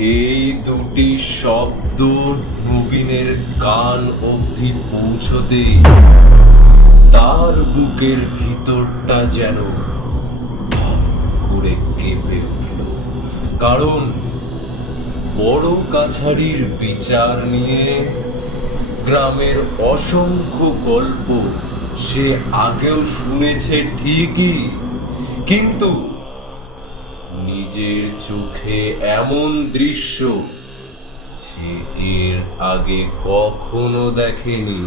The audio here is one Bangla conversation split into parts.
এই দুটি শব্দ নবীনের কান অবধি পৌঁছতে তার বুকের ভিতরটা যেন ধপ করে কেঁপে উঠল। কারণ বড় কাছারির বিচার নিয়ে গ্রামের অসংখ্য গল্প সে আগেও শুনেছে ঠিকই, কিন্তু নিজের চোখে এমন দৃশ্য সে এর আগে কখনো দেখেনি।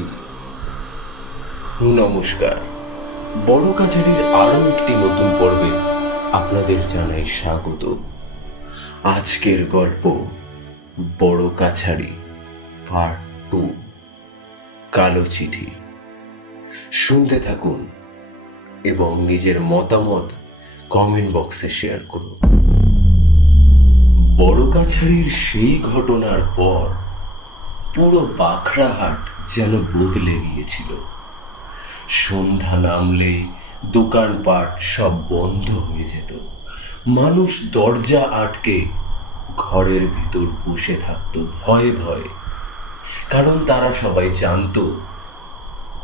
নমস্কার, বড় কাছারির আরো একটি নতুন পর্বে আপনাদের জানাই স্বাগত। আজকের গল্প বড় কাছারি পার্ট 2, কালো চিঠি। শুনতে থাকুন এবং নিজের মতামত কমেন্ট বক্সে শেয়ার করুন। বড় কাছারির সেই ঘটনার পর পুরো বাখরাহাট যেন বদলে গিয়েছিল। সন্ধ্যা নামলেই দোকানপাট সব বন্ধ হয়ে যেত। মানুষ দরজা আটকে ঘরের ভিতর বসে থাকতো ভয়ে ভয়ে, কারণ তারা সবাই জানতো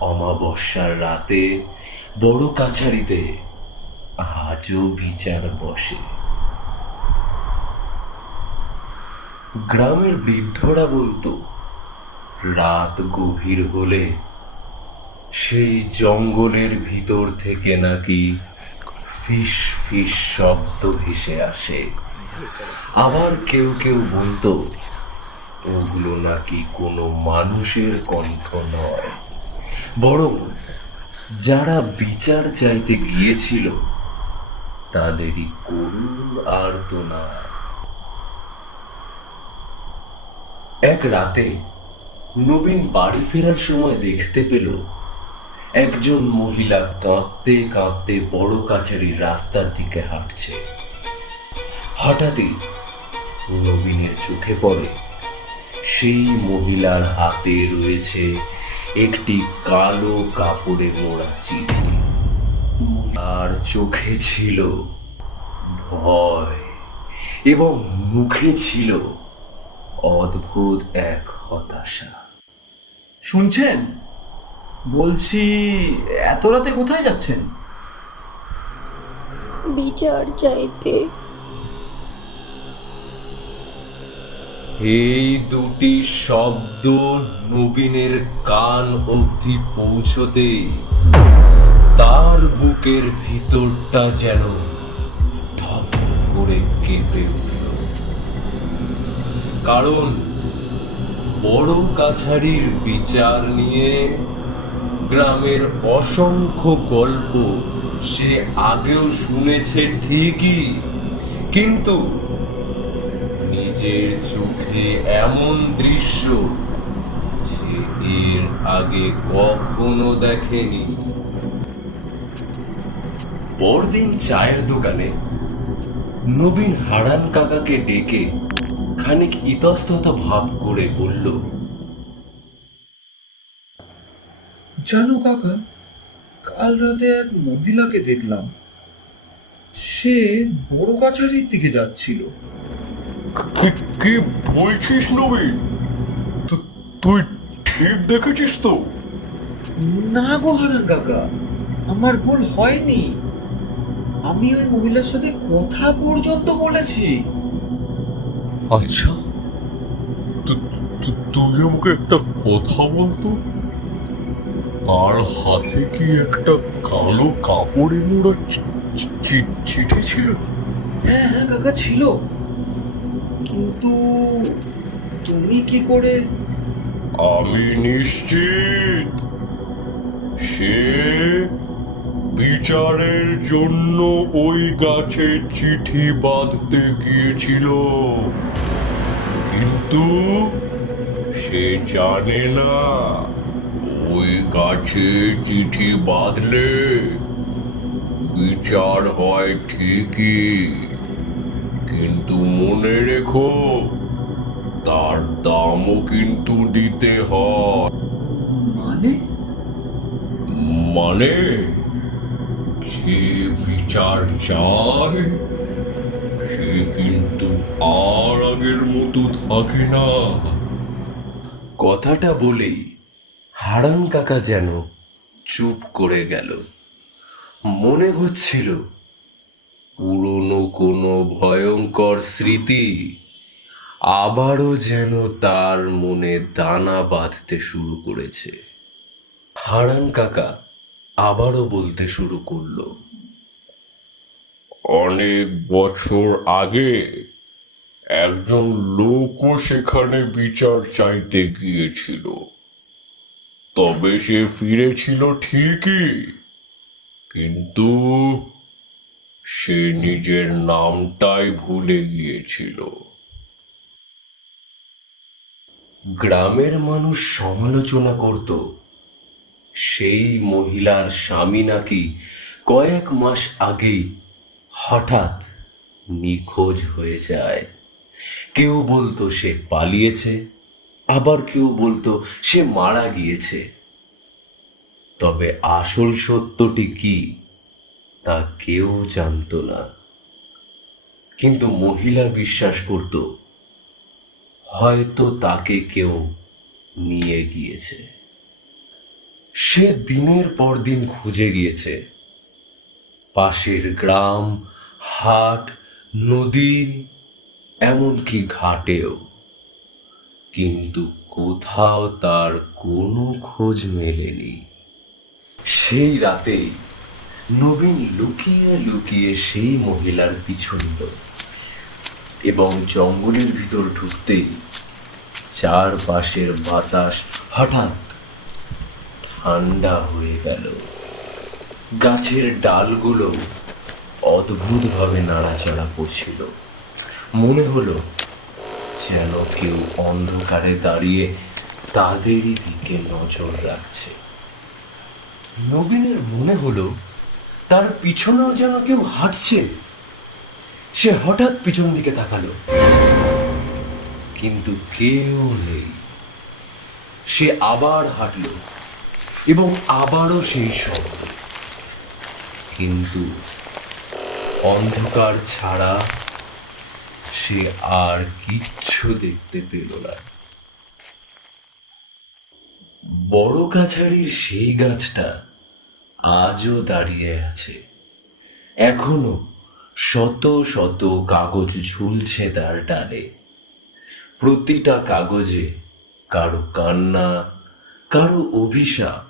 অমাবস্যার রাতে বড় কাছারিতে আজও বিচার বসে। গ্রামের বৃদ্ধরা বলতো রাত গভীর হলে সেই জঙ্গলের ভিতর থেকে নাকি ফিস ফিস শব্দ ভেসে আসে। আবার কেউ কেউ বলতো ওগুলো নাকি কোনো মানুষের কণ্ঠ নয়, বরং যারা বিচার চাইতে গিয়েছিল তাদেরই করুণ আর্তনা। এক রাতে নবীন বাড়ি ফেরার সময় দেখতে পেল একজন মহিলা কাঁদতে কাঁদতে বড় কাছারির রাস্তার দিকে হাঁটছে। হঠাৎই নবীনের চোখে পড়ে সেই মহিলার হাতে রয়েছে একটি কালো কাপড়ে মোড়া চিঠি। আর চোখে ছিল ভয় এবং মুখে ছিল অদ্ভুত এক হতাশা। শুনছেন? বলছি, এত রাতে কোথায় যাচ্ছেন? বিচার চাইতে। এই দুটি শব্দ নবীনের কান অবধি পৌঁছতে তার বুকের ভিতরটা যেন ধপ করে কেঁপে উঠল। কারণ বড় কাছারির বিচার নিয়ে গ্রামের অসংখ্য গল্প সে আগেও শুনেছে ঠিকই, কিন্তু নিজের চোখে এমন দৃশ্য সে এর আগে কখনো দেখেনি। পরদিন চায়ের দোকানে নবীন হারান কাকাকে ডেকে খানিক ইতস্তত ভাব করে বলল, জানো কাকা, কাল রাতে এক মহিলাকে দেখলাম। সে বড় কাছারির দিকে যাচ্ছিল। কি বলছিস নবীন? তুই ঠিক দেখেছিস তো? না গো হারান কাকা, আমার ভুল হয়নি। আমি ওই মহিলার সাথে কথা পর্যন্ত বলেছি। আচ্ছা, তুই আমাকে একটা কথা বলতো, তার হাতে কি একটা কালো কাপড়ে মোড়া চিঠি ছিল? হ্যাঁ হ্যাঁ কাকা, ছিল। কিন্তু তুমি কি করে? আমি নিশ্চিত সে বিচারের জন্য ওই গাছে চিঠি বাঁধতে গিয়েছিল, কিন্তু সে জানে না ওই গাছে চিঠি বাঁধলে বিচার হয় ঠিকই, কিন্তু মনে রেখো তার দামও কিন্তু দিতে হয়। মানে? মানে যে বিচার চায় সে কিন্তু আর আগে আগের মতো থাকে না। কথাটা বলেই হারান কাকা যেন চুপ করে গেল। মনে হচ্ছিল পুরনো কোনো ভয়ঙ্কর স্মৃতি আবারও যেন তার মনে দানা বাঁধতে শুরু করেছে। হারান কাকা আবারও বলতে শুরু করলো, অনেক বছর আগে একজন লোকও সেখানে বিচার চাইতে গিয়েছিল, তবে সে ফিরেছিল ঠিকই, কিন্তু সে নিজের নামটাই ভুলে গিয়েছিল। গ্রামের মানুষ সমালোচনা করত সেই মহিলার স্বামী নাকি কয়েক মাস আগেই হঠাৎ নিখোঁজ হয়ে যায়। কেউ বলতো সে পালিয়েছে, আবার কেউ বলতো সে মারা গিয়েছে। তবে আসল সত্যটি কি তা কেউ জানতো না। কিন্তু মহিলা বিশ্বাস করত হয়তো তাকে কেউ নিয়ে গিয়েছে। সে দিনের পর দিন খুঁজে গিয়েছে পাশের গ্রাম, হাট, নদীর, এমনকি ঘাটেও, কিন্তু কোথাও তার কোনো খোঁজ মেলেনি। সেই রাতে নবীন লুকিয়ে লুকিয়ে সেই মহিলার পিছু নিল এবং জঙ্গলের ভিতর ঢুকতেই চারপাশের বাতাস হঠাৎ ঠান্ডা হয়ে গেল। গাছের ডালগুলো অদ্ভুতভাবে নাড়াচাড়া করছিল। মনে হলো যেন কেউ অন্ধকারে দাঁড়িয়ে তাদেরই দিকে নজর রাখছে। নবীনের মনে হলো তার পিছনেও যেন কেউ হাঁটছে। সে হঠাৎ পিছন দিকে তাকালো, কিন্তু কেউ নেই। সে আবার হাঁটলো এবং আবারও সেই শব্দ, কিন্তু অন্ধকার ছাড়া সে আর কিচ্ছু দেখতে পেল না। বড় গাছাড়ির সেই গাছটা আজও দাঁড়িয়ে আছে। এখনো শত শত কাগজ ঝুলছে তার ডালে। প্রতিটা কাগজে কারো কান্না, কারো অভিশাপ,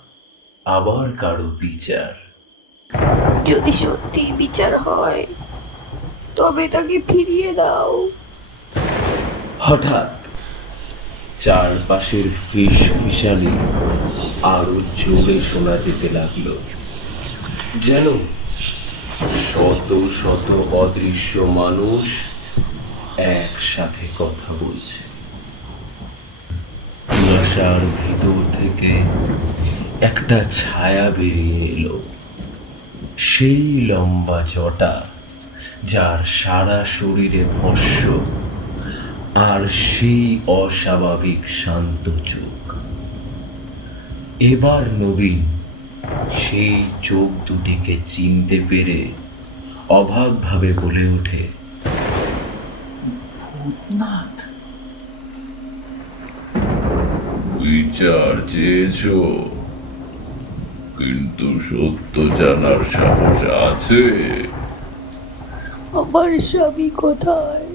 আবার কারো বিচার। যদি সত্যি বিচার হয় তবে তাকে ফিরিয়ে দাও। হঠাৎ চারপাশের ফিসফিসানি আরো জোরে শোনা যেতে লাগলো, যেন শত শত অদৃশ্য মানুষ একসাথে কথা বলছে। কুয়াশার ভিতর থেকে একটা ছায়া বেরিয়ে এলো। সেই লম্বা জটা, যার সারা শরীরে ভস্য, আর সেই অস্বাভাবিক শান্ত চোখ। এবার নবীন সেই চোখ দুটিকে চিনতে পেরে অবাকভাবে বলে ওঠে, ভূতনাথ। বিচার চেয়েছ, কিন্তু সত্য জানার সাহস আছে? আমার স্বামী কোথায়?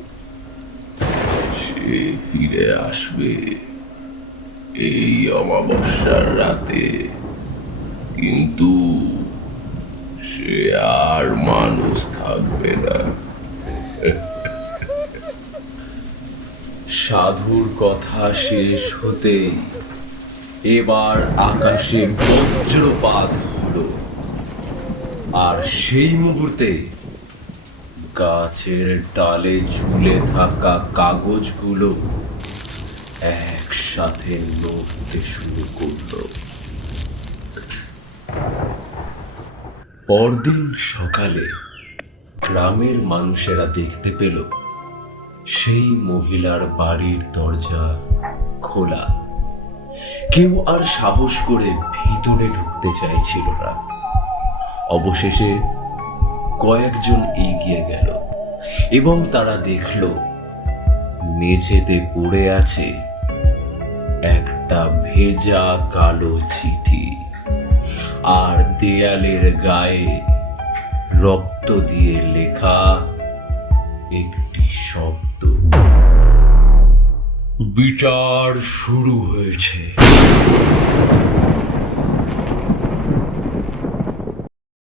সে ফিরে আসবে এই অমাবস্যার রাতে, কিন্তু সে আর মানুষ থাকবে না। সাধুর কথা শেষ হতেই এবার আকাশে বজ্রপাত হলো, আর সেই মুহূর্তে গাছের ডালে ঝুলে থাকা কাগজগুলো একসাথে নড়তে শুরু করলো। পরদিন সকালে গ্রামের মানুষেরা দেখতে পেল সেই মহিলার বাড়ির দরজা খোলা। কেউ আর সাহস করে ভিতরে ঢুকতে চাইছিল না। অবশেষে কয়েকজন এগিয়ে গেল এবং তারা দেখল মেঝেতে পড়ে আছে একটা ভেজা কালো চিঠি, আর দেয়ালের গায়ে রক্ত দিয়ে লেখা একটি শব্দ, বিচার শুরু হয়েছে।